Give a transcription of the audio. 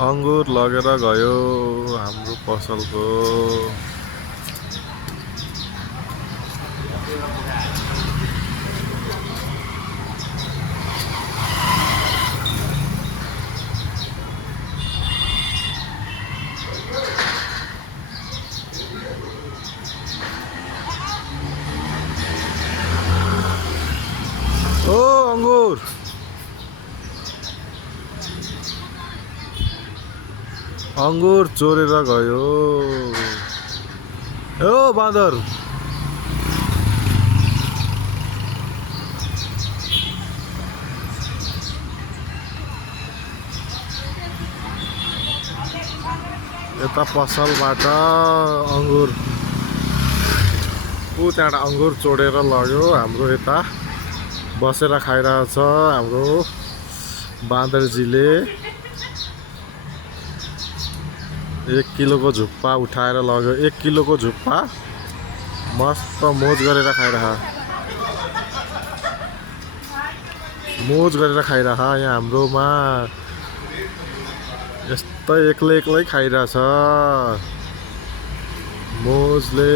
अंगुर लगेर गयो हाम्रो पसलको। ओ अंगुर अंगुर चोरेर गयो। ओ बाँदर यता पसलबाट अंगुर त्यहाँबाट अंगुर चोरेर लग्यो। हाम्रो यता बसेर खाइरहेछ हाम्रो बाँदरजीले। 1 किलोको झुप्पा उठाएर लग्यो। 1 किलोको झुप्पा मस्त मोज गरेर खाइरह यहाँ हाम्रोमा यस्तै एक्लै खाइरहेछ मोजले।